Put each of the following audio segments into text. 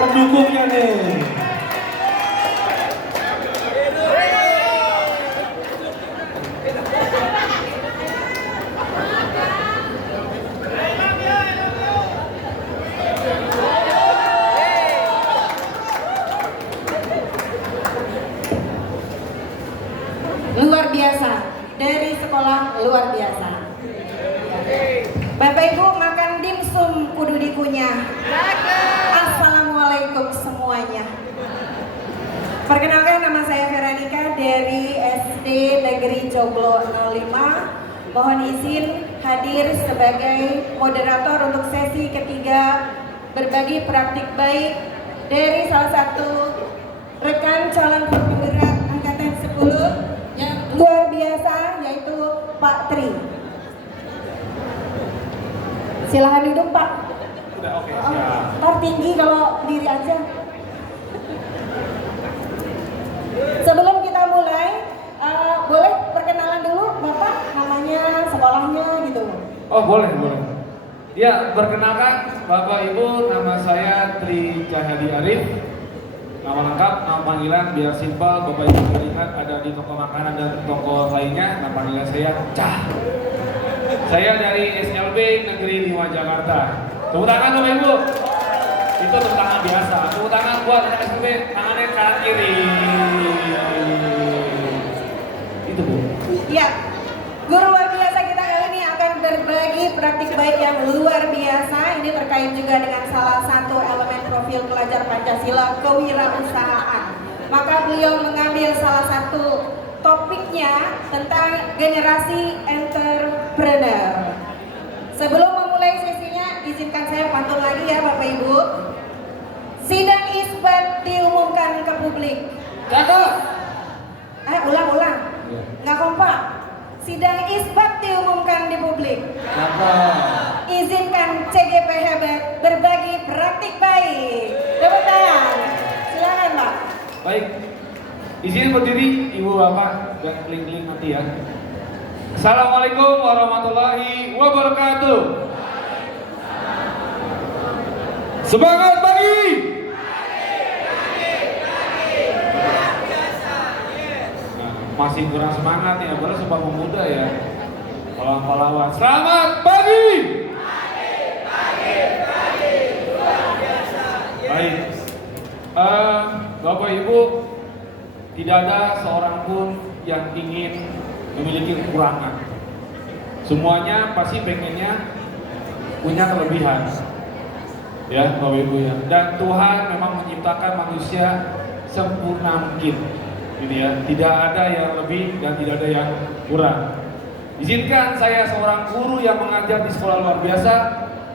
pendukungnya nih. Luar biasa, dari sekolah luar biasa. Bapak Ibu makan dimsum kudu dikunyah. Assalamualaikum semuanya. Perkenalkan, nama saya Veronica dari SD Negeri Joglo 05. Mohon izin hadir sebagai moderator untuk sesi ketiga berbagi praktik baik dari salah satu rekan calon penggerak angkatan 10 yang luar biasa, yaitu Pak Tri. Silahkan duduk Pak. Udah oke, siap. Ntar tinggi kalau diri aja. Sebelum kita mulai, boleh perkenalan dulu Bapak, namanya, sekolahnya gitu. Oh boleh. Ya, perkenalkan Bapak Ibu, nama saya Tri Cahyadi Arif. Nama lengkap, nama panggilan biar simpel, Bapak Ibu ingat ada di toko makanan dan toko lainnya, nama panggilan saya Cah. Saya dari SLB Negeri 5 Jakarta. Tepuk tangan Bapak Ibu. Itu tepuk tangan biasa. Tepuk tangan buat anak SLB, tangannya kanan kiri. Itu Bu. Ya, guru luar biasa kita kali ini akan berbagi praktik baik yang luar biasa. Ini terkait juga dengan salah satu elemen profil pelajar Pancasila, kewirausahaan. Maka beliau mengambil salah satu topiknya tentang generasi entrepreneur. Sebelum memulai sesinya, izinkan saya pantun lagi ya Bapak Ibu. Sidang isbat diumumkan ke publik. Cakep. Ulang. Nggak kompak. Sidang isbat diumumkan di publik. Cakep. Izinkan CGP hebat berbagi praktik baik. Tepuk tangan. Silakan Pak. Baik. Izin berdiri Ibu Bapak, jangan keliling-keliling nanti ya. Assalamualaikum warahmatullahi wabarakatuh. Semangat pagi. Nah, masih kurang semangat ya, padahal Sumpah Pemuda ya. Pahlawan-pahlawan. Selamat pagi. Baik. Bapak Ibu, tidak ada seorang pun yang ingin memiliki kekurangan. Semuanya pasti pengennya punya kelebihan. Ya, Bapak Ibu ya. Dan Tuhan memang menciptakan manusia sempurna mungkin. Gitu ya. Tidak ada yang lebih dan tidak ada yang kurang. Izinkan saya seorang guru yang mengajar di sekolah luar biasa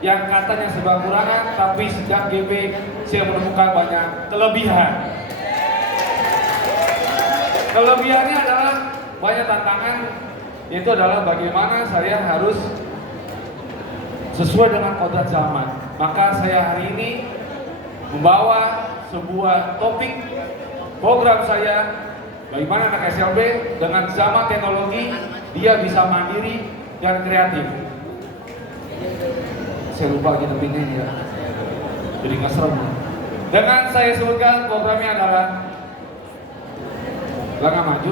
yang katanya serba kurangan, tapi sejak GB saya menemukan banyak kelebihan. Kelebihannya adalah banyak tantangan, yaitu adalah bagaimana saya harus sesuai dengan kodrat zaman. Maka saya hari ini membawa sebuah topik program saya, bagaimana anak SLB dengan zaman teknologi dia bisa mandiri dan kreatif. Saya lupa gitu pinnya ya, jadi nggak serem. Dengan saya sebutkan programnya adalah Langkah Maju.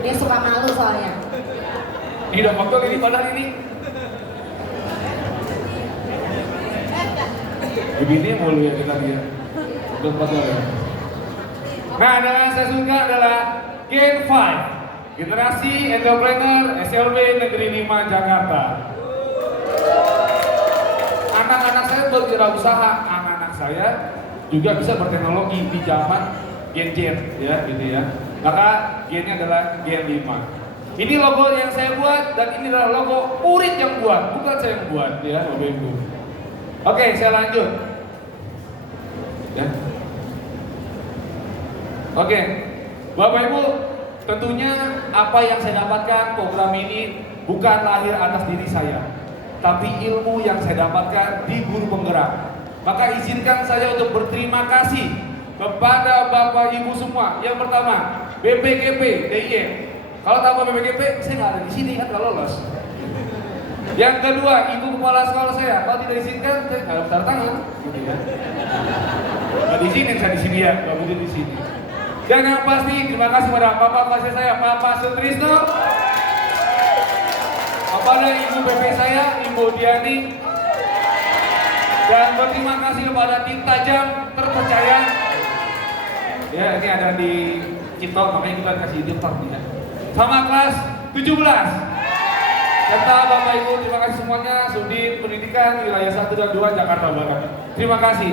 Dia suka malu soalnya. Ini udah foto ini padahal ini. Begini mulu ya kita lihat. Udah foto ya. Nah, dengan saya suka adalah Gen 5, Generasi Entrepreneur SLB Negeri 5 Jakarta. Anak-anak saya berwirausaha, anak-anak saya juga bisa berteknologi di zaman Gen Z ya, gitu ya. Maka gennya adalah Gen 5. Ini logo yang saya buat dan ini adalah logo murid yang buat, bukan saya yang buat ya, Bapak Ibu. Oke, saya lanjut. Ya. Oke, Bapak Ibu, tentunya apa yang saya dapatkan program ini bukan lahir atas diri saya, tapi ilmu yang saya dapatkan di guru penggerak. Maka izinkan saya untuk berterima kasih kepada Bapak Ibu semua. Yang pertama, BPGP DIY. Kalau tanpa BPGP, saya nggak ada di sini kan, nggak lolos. Yang kedua, ibu kepala sekolah saya, kalau tidak diizinkan, saya nggak tanda tangan, gitu ya. Nggak diizinin saya di sini ya, nggak boleh di sini. Dan yang pasti, terima kasih pada Bapak Pasir saya, Bapak Sutrisno, kepada Ibu PP saya, Ibu Diani, dan berterima kasih kepada tim tajam terpercaya. Ya, ini ada di Cipto, makanya kita kasih Cipto ya. Sama kelas 17. Serta Bapak Ibu, terima kasih semuanya, Sudin Pendidikan Wilayah 1 dan 2 Jakarta Barat. Terima kasih.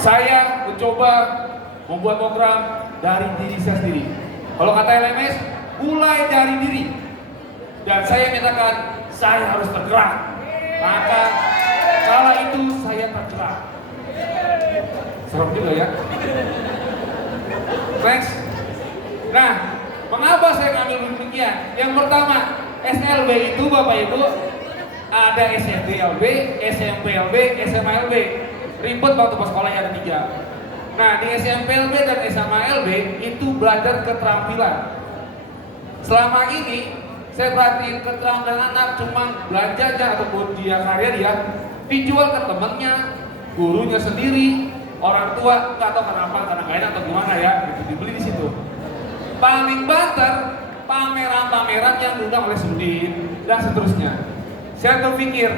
Saya mencoba membuat program dari diri saya sendiri. Kalau kata LMS, mulai dari diri. Dan saya menyatakan, saya harus tergerak. Maka kala itu saya tergerak. Serem juga ya. Next. Nah, mengapa saya ngambil demikian? Yang pertama, SLB itu Bapak Ibu ada SDLB, SMPLB, SMALB. Ribet waktu pas sekolahnya ada 3. Nah, di SMPLB dan SMALB itu belajar keterampilan. Selama ini saya perhatiin keterampilan anak cuma belanjanya ataupun dia karya dia dijual ke temennya, gurunya sendiri, orang tua, nggak tahu kenapa, karena gak enak atau gimana ya, gitu, dibeli di situ. Paling banter pameran-pameran yang diundang oleh Sudin dan seterusnya. Saya berpikir,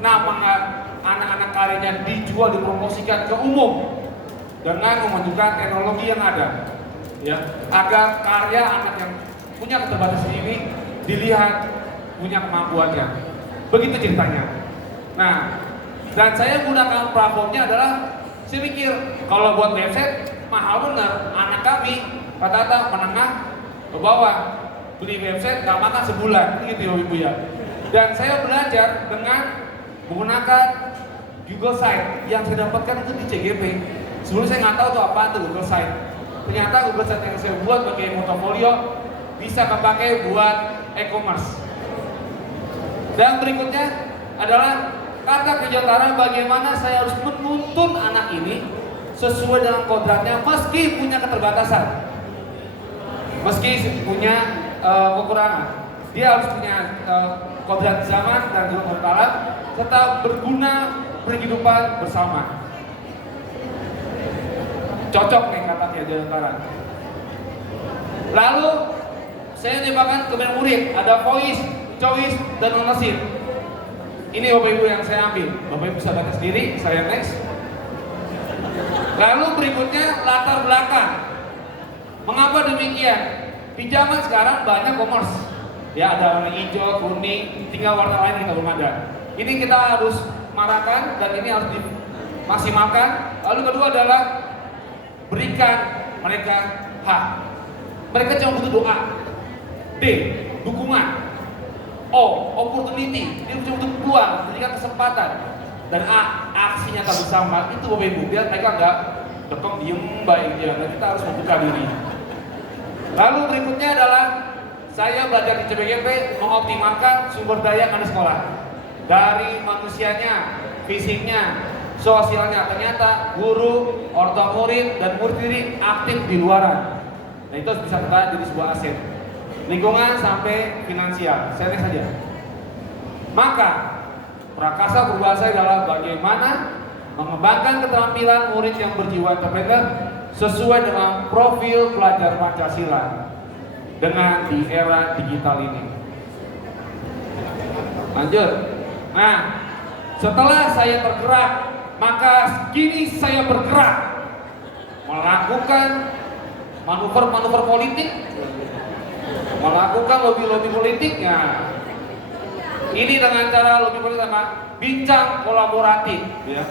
kenapa nggak anak-anak karyanya dijual, dipromosikan ke umum dengan memunculkan teknologi yang ada, ya, agar karya anak yang punya keterbatasan ini dilihat punya kemampuannya. Begitu ceritanya. Nah, dan saya gunakan platformnya adalah, saya pikir kalau buat website mahal bener. Anak kami rata-rata menengah ke bawah beli website nggak makan sebulan, gitu ya Ibu ya. Dan saya belajar dengan menggunakan Google Site yang saya dapatkan itu di CGP. Sebelumnya saya nggak tahu tuh apa tuh Google Site. Ternyata Google Site yang saya buat pakai portofolio bisa kepakai buat e-commerce. Dan berikutnya adalah kata kerja utara, bagaimana saya harus menuntun anak ini sesuai dengan kodratnya meski punya keterbatasan, meski punya kekurangan. Dia harus punya kodrat zaman dan juga kodrat alam, serta berguna berkehidupan bersama. Cocok nih kata kerja utara. Lalu saya menyebarkan ke murid, ada voice, choice, dan ownership. Ini Bapak Ibu yang saya ambil. Bapak Ibu bisa baca sendiri, saya next. Lalu berikutnya latar belakang. Mengapa demikian? Di zaman sekarang banyak commerce. Ya, ada warna hijau, kuning, tinggal warna lain kita belum ada. Ini kita harus marahkan dan ini harus dimaksimalkan. Lalu kedua adalah berikan mereka hak. Mereka cuma butuh doa. D, dukungan. O, opportunity. Dia cuma butuh peluang, berikan kesempatan. Dan A, aksi nyata bersama. Itu Bapak Ibu, biar mereka nggak dekong diem baik aja. Dan kita harus membuka diri. Lalu berikutnya adalah saya belajar di CBGP mengoptimalkan sumber daya yang ada sekolah. Dari manusianya, fisiknya, sosialnya. Ternyata guru, orang tua murid, dan murid sendiri aktif di luaran. Nah itu bisa kita jadi sebuah aset. Lingkungan sampai finansial, saya lihat saja. Maka prakasa berbahasa adalah bagaimana mengembangkan keterampilan murid yang berjiwa entrepreneur sesuai dengan profil pelajar Pancasila dengan di era digital ini. Lanjut. Nah, setelah saya tergerak, maka kini saya bergerak melakukan manuver-manuver politik, melakukan lobby-lobby politiknya. Ini dengan cara lobby politik sama bincang kolaboratif, ya.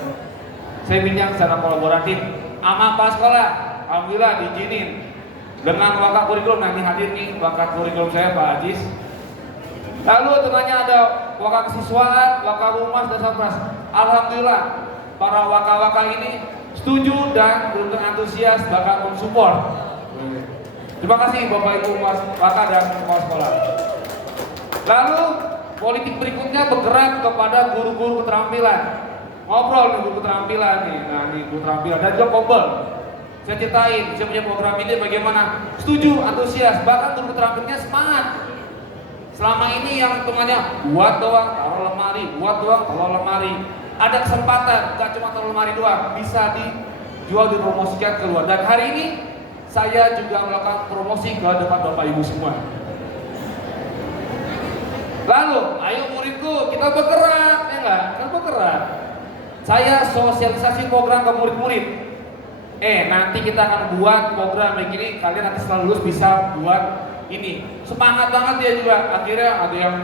Saya bincang secara kolaboratif sama Pak Sekolah, alhamdulillah diizinin dengan wakil kurikulum. Nah ini hadir nih wakil kurikulum saya Pak Ajis. Lalu tengahnya ada wakil kesiswaan, wakil humas dan satgas. Alhamdulillah para wakil-wakil ini setuju dan beruntung antusias bahkan mensupport. Terima kasih Bapak Ibu wakil dan kepala sekolah. Lalu politik berikutnya bergerak kepada guru-guru keterampilan. Ngobrol nih guru keterampilan nih, nah nih guru keterampilan dan juga kobel. Saya ceritain, saya punya program ini bagaimana setuju, antusias, bahkan guru keterampilannya semangat. Selama ini yang hitungannya buat doang, taruh lemari, buat doang, taruh lemari. Ada kesempatan, gak cuma taruh lemari doang, bisa dijual, dipromosikan keluar. Dan hari ini saya juga melakukan promosi ke depan Bapak Ibu semua. Lalu, ayo muridku, kita bergerak, ya enggak? Kita bergerak. Saya sosialisasi program ke murid-murid. Nanti kita akan buat program begini, kalian nanti setelah lulus bisa buat ini. Semangat banget dia juga. Akhirnya ada yang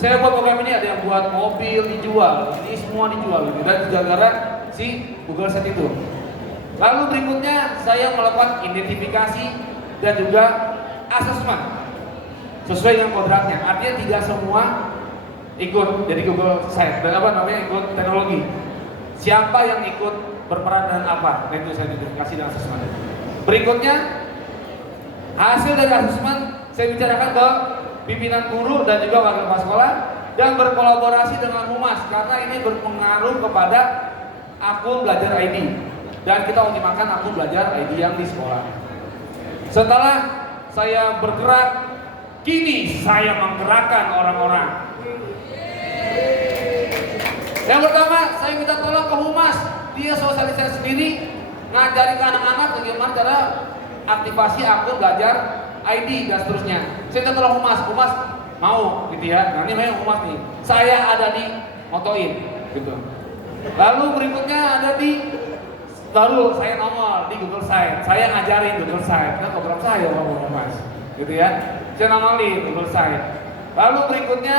saya buat program ini, ada yang buat mobil dijual. Ini semua dijual gitu. Dan gara-gara si Google Set itu. Lalu berikutnya saya melakukan identifikasi dan juga asesmen sesuai dengan kodratnya. Artinya tidak semua ikut jadi Google Set dan ikut teknologi. Siapa yang ikut berperan dan apa? Dan itu saya identifikasi dan asesmen. Berikutnya hasil dari asesmen saya bicarakan ke pimpinan guru dan juga wakil kepala sekolah dan berkolaborasi dengan humas karena ini berpengaruh kepada akun belajar ID dan kita optimalkan akun belajar ID yang di sekolah. Setelah saya bergerak, kini saya menggerakkan orang-orang. Yang pertama, saya minta tolong ke humas, dia sosialisasi sendiri, ngajari ke anak-anak bagaimana cara aktivasi akun belajar ID dan seterusnya. Saya minta tolong humas mau gitu ya. Nah ini memang humas nih. Saya ada di motoin gitu. Lalu berikutnya ada di saya nongol di Google Site. Saya ngajarin Google Site. Kan program saya ngomong humas. Gitu ya. Saya nongol di Google Site. Lalu berikutnya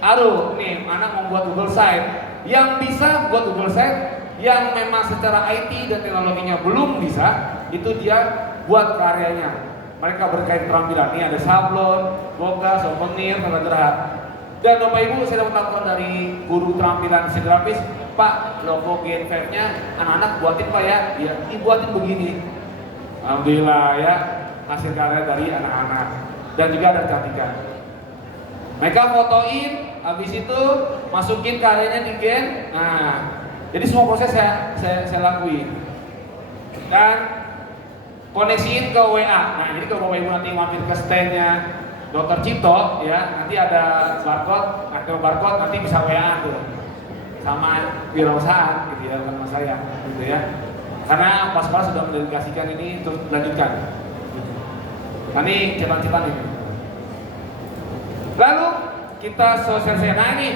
nih anak membuat Google Site. Yang bisa buat Google Site yang memang secara IT dan teknologinya belum bisa, itu dia buat karyanya. Mereka berkait keterampilan. Ini ada sablon, boga, souvenir, tanda gerah. Dan Bapak Ibu saya dapat laporan dari guru keterampilan desain grafis, Pak, logo Gen5-nya anak-anak buatin Pak ya. Iya, dibuatin begini. Alhamdulillah ya, hasil karya dari anak-anak. Dan juga ada kecantikan. Mereka fotoin, habis itu masukin karyanya di Gen. Nah, jadi semua proses saya lakuin. Dan koneksiin ke WA. Nah, jadi kalau Bapak Ibu nanti mampir ke standnya Dr. Cipto, ya nanti ada barcode, aktif barcode nanti bisa WA tuh sama wirausahaan gitu ya, sama saya gitu ya. Karena pas-pas sudah mendedikasikan ini untuk dilanjutkan. Nah, ini cetan-cetan ini. Lalu kita sosialisasi. Nah ini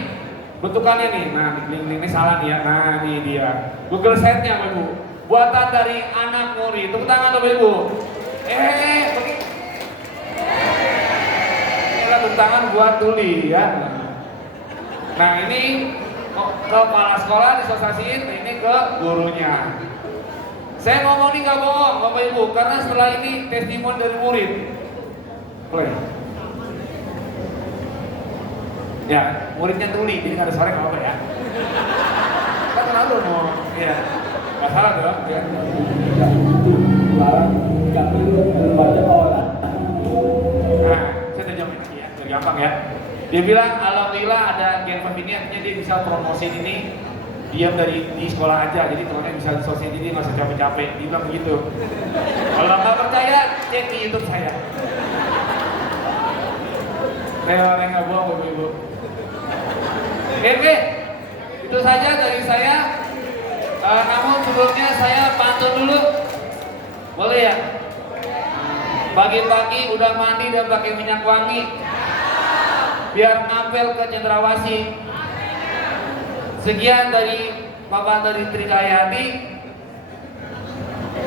bentukannya nih. Nah ini salah nih ya. Nah ini dia Google Site-nya Bapak Ibu. Buatan dari anak murid. Tepuk tangan Bapak Ibu. Tepuk tangan buat Tuli ya. Nah ini kepala sekolah disosialisasiin, ini ke gurunya. Saya ngomong ini nggak bohong Bapak Ibu, karena setelah ini testimoni dari murid. Boleh? Ya, muridnya Tuli, jadi nggak ada suara nggak apa-apa ya. Kan kenapa mau? Iya. Nggak salah dong, ya. Nah, saya udah jawab ini ya, udah gampang ya. Dia bilang, alhamdulillah ada Gen5 ini, artinya dia bisa promosi ini diam di sekolah aja, jadi temannya bisa disosialisasi, jadi nggak usah capek-capek. Dia bilang begitu. Kalau nggak percaya, cek di YouTube saya. Saya nggak bohong Bapak Ibu. Oke, itu saja dari saya. Namun sebelumnya saya pantun dulu, boleh ya? Pagi-pagi udah mandi dan pakai minyak wangi, biar ngapel ke Cendrawasih. Sekian dari Bapak dari Trikayati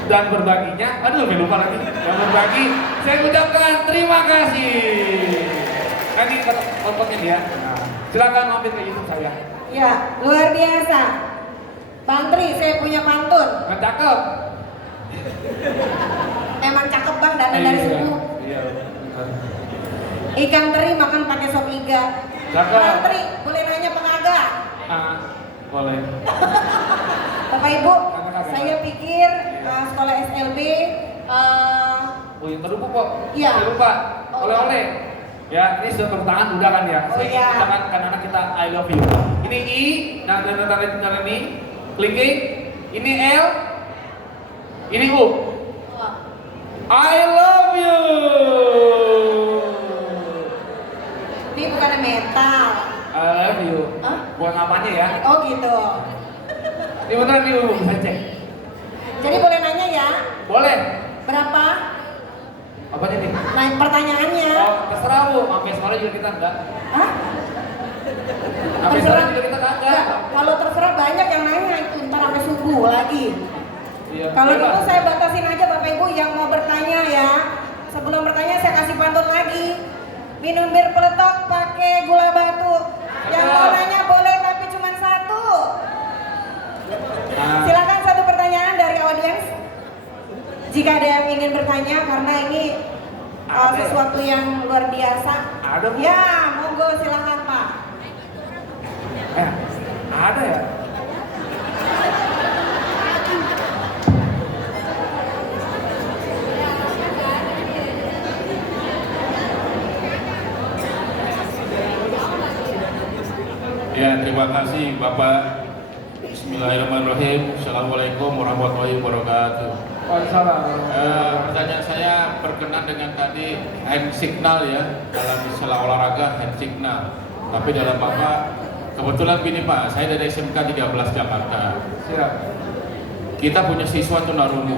dan berbaginya. Aduh, lupa lagi. Dan berbagi, saya ucapkan terima kasih. Nanti fotonya dia. Silakan mampir ke YouTube saya. Ya, luar biasa. Bang Tri, saya punya pantun. Nah, cakep. Emang cakep Bang, dandan dari suku. Iya. Ikan teri makan pakai sop iga. Cakep. Bang Tri, boleh nanya pengaga? Boleh. Bapak Ibu, saya pikir sekolah SLB. Oh, yang terlupa kok. Iya. Saya lupa. Oh. Oleh-oleh. Ya, ini sudah tepuk tangan udah kan ya. Oh, Saya iya. ingin anak-anak kita I love you. Ini I, nah tanda ini, clicking. Ini L, ini U. I love you. bukan metal. I love you. Hah? Buat apanya ya? Oh gitu. Ini beneran nih Bu, bisa cek. Jadi boleh nanya ya, Boleh. berapa? Apanya nih? Nah, pertanyaannya. Oh, terserah Bu, sampai sore juga kita enggak. Hah? Sampai sore juga kita Enggak, kagak. kalau terserah banyak yang nanya itu ntar sampai subuh lagi. Iya. Kalau bebas. gitu saya batasin aja Bapak Ibu yang mau bertanya ya. Sebelum bertanya saya kasih pantun lagi. Minum bir peletok pakai gula batu. Yang mau nanya boleh tapi cuma satu. Nah, Silakan satu pertanyaan dari audiens. Jika ada yang ingin bertanya karena ini Ada. sesuatu yang luar biasa. Ada, Bu. Ya, monggo silakan Pak. Ada ya? Ya, terima kasih Bapak. Bismillahirrahmanirrahim. Assalamualaikum warahmatullahi wabarakatuh. Pertanyaan saya berkenan dengan tadi hand signal ya, dalam istilah olahraga hand signal. Tapi dalam Bapak, kebetulan gini Pak, saya dari SMK 13 Jakarta. Siap. Kita punya siswa tunarungu.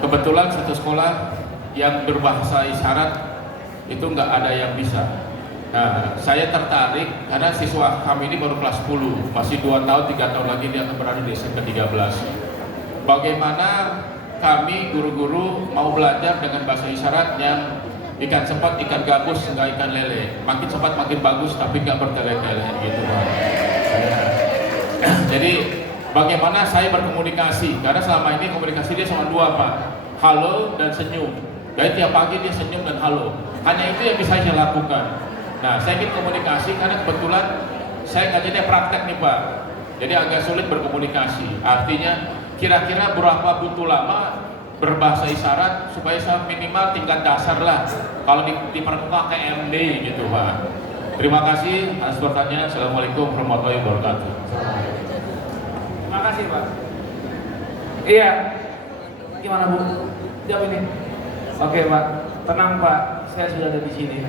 Kebetulan satu sekolah yang berbahasa isyarat itu nggak ada yang bisa. Nah, saya tertarik karena siswa kami ini baru kelas 10, masih 2 tahun, 3 tahun lagi dia akan berada di SMK 13. Bagaimana kami guru-guru mau belajar dengan bahasa isyarat yang ikan cepat, ikan gabus, enggak ikan lele. Makin cepat makin bagus tapi nggak bertele-tele gitu Pak. Jadi bagaimana saya berkomunikasi, karena selama ini komunikasi dia cuma 2 Pak, halo dan senyum. Jadi tiap pagi dia senyum dan halo, hanya itu yang bisa saya lakukan. Nah, saya ingin komunikasi karena kebetulan saya ngajarnya praktek nih Pak, jadi agak sulit berkomunikasi. Artinya kira-kira berapa butuh lama berbahasa isyarat supaya saya minimal tingkat dasar lah, kalau di permukaan kayak MD gitu Pak. Terima kasih atas pertanyaan. Assalamualaikum warahmatullahi wabarakatuh. Terima kasih Pak. Iya. Gimana Bu? Jawab ini. Oke Pak. Tenang Pak. Saya sudah ada di sini.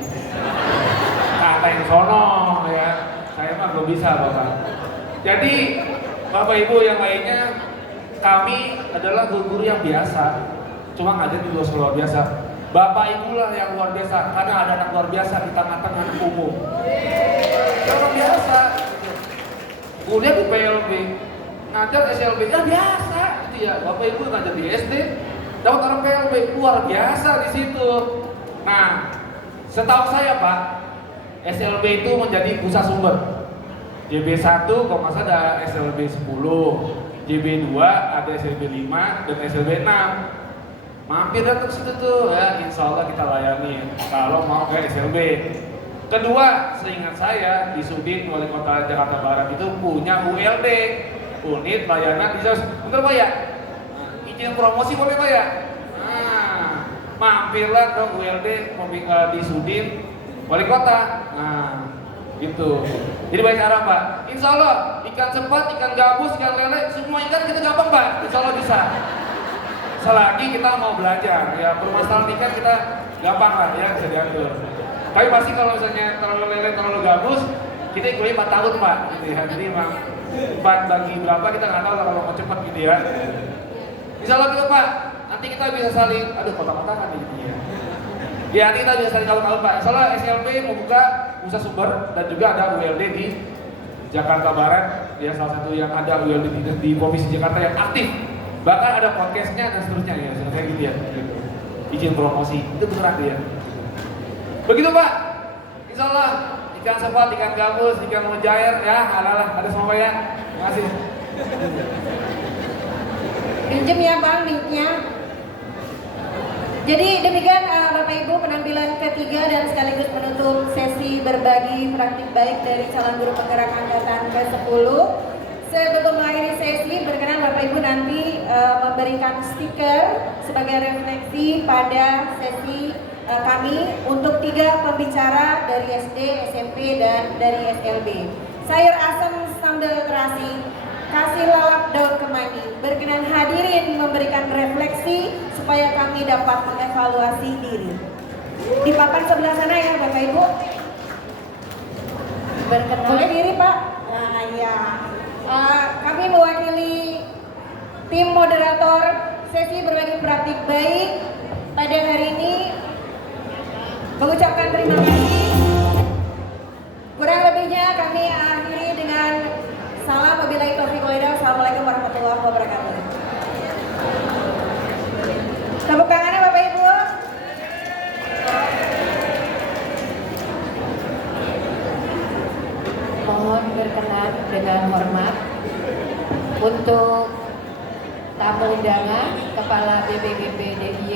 Kata yang sono ya. Saya mah belum bisa Bapak. Jadi Bapak Ibu yang lainnya, kami adalah guru-guru yang biasa. Cuma ngajar di luar biasa. Bapak Ibu lah yang luar biasa. Karena ada anak luar biasa di tengah-tengah anak umum. Luar biasa. Kuliah di PLB, ngajar SLB, ya biasa gitu ya. Bapak Ibu ngajar di SD, dapat orang PLB, luar biasa di situ. Nah, setahu saya Pak, SLB itu menjadi pusat sumber. JB1 kalau nggak salah ada SLB 10, JB2 ada SLB 5 dan SLB 6. Mampir datang ke situ tuh ya, insya Allah kita layani kalau mau ke SLB. Kedua, seingat saya di Sudin Wali Kota Jakarta Barat itu punya ULD, unit layanan dinas. Betul Pak ya? Nah, izin promosi boleh Pak ya? Nah, mampirlah ke ULD di Sudin Wali Kota. Nah, gitu. Jadi banyak cara Pak. Insya Allah ikan cepat, ikan gabus, ikan lele, semua ikan kita gampang Pak. Insya Allah bisa. Selagi kita mau belajar, ya permasalahan ikan kita gampang lah ya, bisa diatur. Tapi pasti kalau misalnya terlalu lele, terlalu gabus, kita ikuti 4 tahun Pak, gitu ya. Jadi emang 4 bagi berapa kita nggak tahu kalau mau cepat gitu ya. Insya Allah gitu Pak, nanti kita bisa saling, aduh kotak-kotakan gitu ya. Ya nanti kita bisa saling tahu-tahu Pak. Insya Allah SLB membuka pusat sumber dan juga ada ULD di Jakarta Barat, ya salah satu yang ada ULD di Provinsi Jakarta yang aktif. Bahkan ada podcastnya dan seterusnya ya, kayak gitu ya. Gitu. Izin promosi, itu beneran dia. Begitu Pak, insya Allah ikan sepat, ikan gabus, ikan mujair, ya ada semua ya. Terima kasih. Pinjem ya Bang mic-nya. Jadi demikian Bapak Ibu penampilan ketiga dan sekaligus menutup sesi berbagi praktik baik dari calon guru penggerak angkatan ke-10. Sebelum mengakhiri sesi, berkenan Bapak Ibu nanti memberikan stiker sebagai refleksi pada sesi kami untuk 3 pembicara dari SD, SMP, dan dari SLB. Sayur asam sambal terasi, kasih lalap daun kemangi. Berkenan hadirin memberikan refleksi supaya kami dapat mengevaluasi diri. Di papan sebelah sana ya Bapak Ibu. Boleh berkenan. diri Pak? Nah iya. Kami mewakili tim moderator sesi berbagi praktik baik pada hari ini mengucapkan terima kasih. Kurang lebihnya kami akhiri dengan salam wabillahi taufiq wal hidayah. Assalamualaikum warahmatullahi wabarakatuh. Tepuk tangannya Bapak Ibu. Mohon berkenan dengan hormat untuk tamu undangan Kepala BPGP DIY